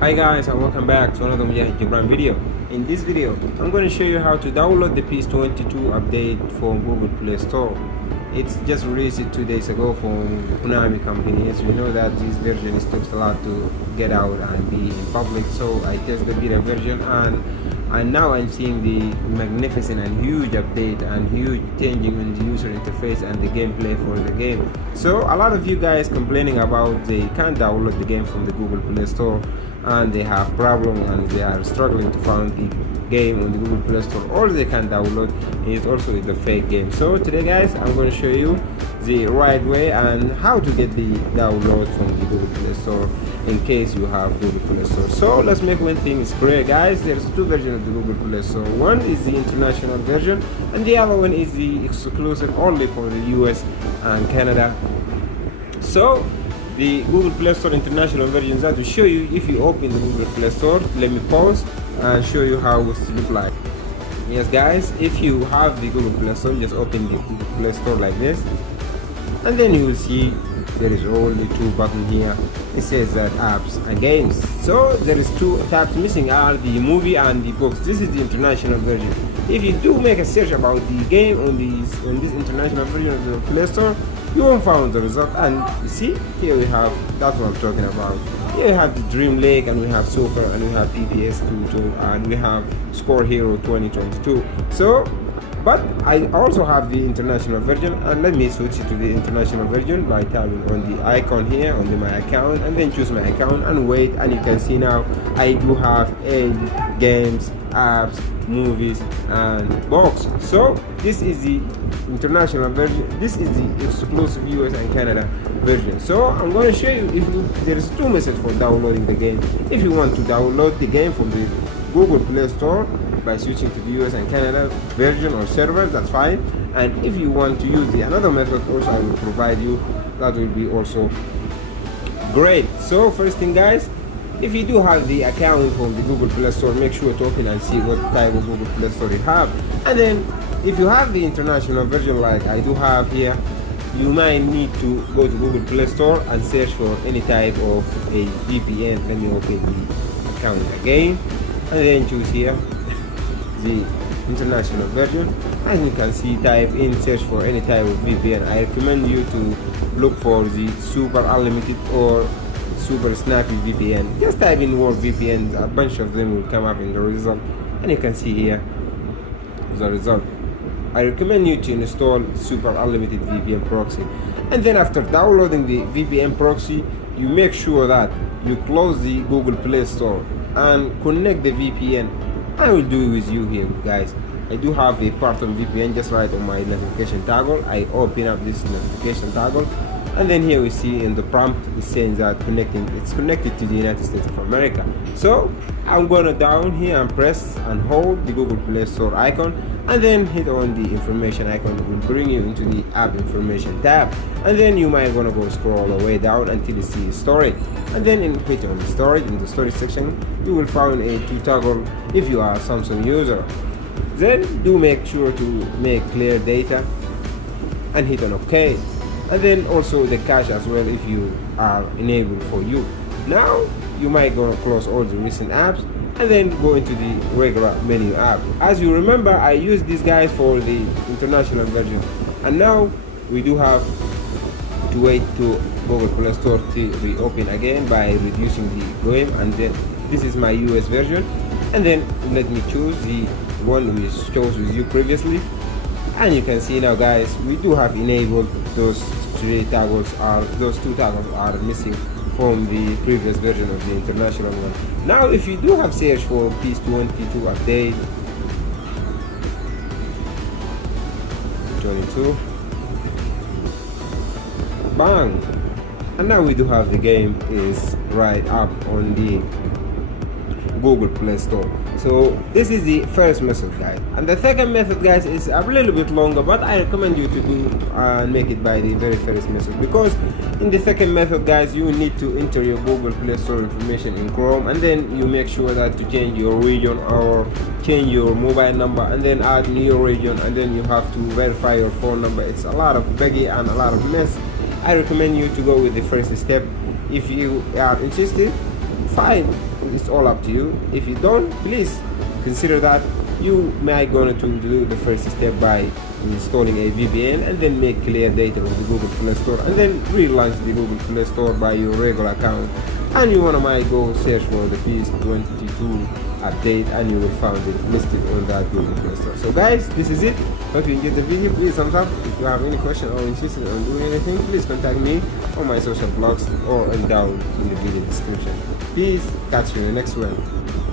Hi guys, and welcome back to another Mujahid Gibran video. In this video, I'm going to show you how to download the PES 22 update from Google Play Store. It's just released 2 days ago from Konami company. As we know that this version takes a lot to get out and be in public, so I tested the beta version and now I'm seeing the magnificent and huge update and huge changing in the user interface and the gameplay for the game. So a lot of you guys complaining about they can't download the game from the Google Play Store and they have problem and they are struggling to find the game on the Google Play Store. All they can download is also the fake game. So today guys, I'm going to show you the right way and how to get the download from the Google Play Store in case you have Google Play Store. So let's make one thing clear guys. There's two versions of the Google Play Store. One is the international version and the other one is the exclusive only for the US and Canada. So the Google Play Store international version that will show you if you open the Google Play Store. Let me pause and show you how it looks like. Yes guys, if you have the Google Play Store, just open the Google Play Store like this, and then you will see there is only two buttons here. It says that apps and games. So there is two tabs missing, are the movie and the books. This is the international version. If you do make a search about the game on this international version of the Play Store, you won't find the result. And you see here we have, that's what I'm talking about. Here we have the Dream Lake, and we have Super, and we have PPS 22, and we have Score Hero 2022. So but I also have the international version, and let me switch it to the international version by tapping on the icon here on my account and then choose my account and wait, and you can see now I do have 8 games, apps, movies and books. So this is the international version, this is the exclusive US and Canada version. So I'm going to show you there is two methods for downloading the game. If you want to download the game from the Google Play Store by switching to the US and Canada version or server, that's fine. And if you want to use the another method also, I will provide you, that will be also great. So first thing guys, if you do have the account from the Google Play Store, make sure to open and see what type of Google Play Store you have. And then if you have the international version like I do have here, you might need to go to Google Play Store and search for any type of a VPN. Let me open the account again and then choose here the international version. As you can see, type in search for any type of VPN. I recommend you to look for the super unlimited or super snappy VPN. Just type in word VPN, a bunch of them will come up in the result, and you can see here the result. I recommend you to install super unlimited VPN proxy, and then after downloading the VPN proxy, you make sure that you close the Google Play Store and connect the VPN. I will do it with you here guys. I do have a part of VPN just right on my notification toggle. I open up this notification toggle, and then here we see in the prompt it's saying that it's connected to the United States of America. So I'm gonna down here and press and hold the Google Play Store icon, and then hit on the information icon. It will bring you into the app information tab, and then you might gonna go scroll all the way down until you see storage, and then hit on the storage. In the storage section you will find a to toggle if you are a Samsung user. Then do make sure to make clear data and hit on OK, and then also the cache as well if you are enabled for you. Now you might go close all the recent apps and then go into the regular menu app. As you remember, I used these guys for the international version, and now we do have to wait to Google Play Store to reopen again by reducing the game. And then this is my US version, and then let me choose the one we chose with you previously, and you can see now guys we do have enabled those two toggles are missing from the previous version of the international one. Now if you do have search for PES 22 update 22, bang, and now we do have the game is right up on the Google Play Store. So this is the first method guys, and the second method guys is a little bit longer, but I recommend you to do and make it by the very first method, because in the second method guys you need to enter your Google Play Store information in Chrome, and then you make sure that to change your region or change your mobile number and then add new region, and then you have to verify your phone number. It's a lot of buggy and a lot of mess. I recommend you to go with the first step. If you are interested, fine, it's all up to you. If you don't, please consider that you might going to do the first step by installing a VPN and then make clear data of the Google Play Store and then relaunch the Google Play Store by your regular account. And you might go search for the PES 22 update and you will find it listed on that Google Play Store. So guys, this is it. Hope you enjoyed the video. Please thumbs up. If you have any question or interested in doing anything, please contact me on my social blogs or down in the video description. Peace. Catch you in the next one.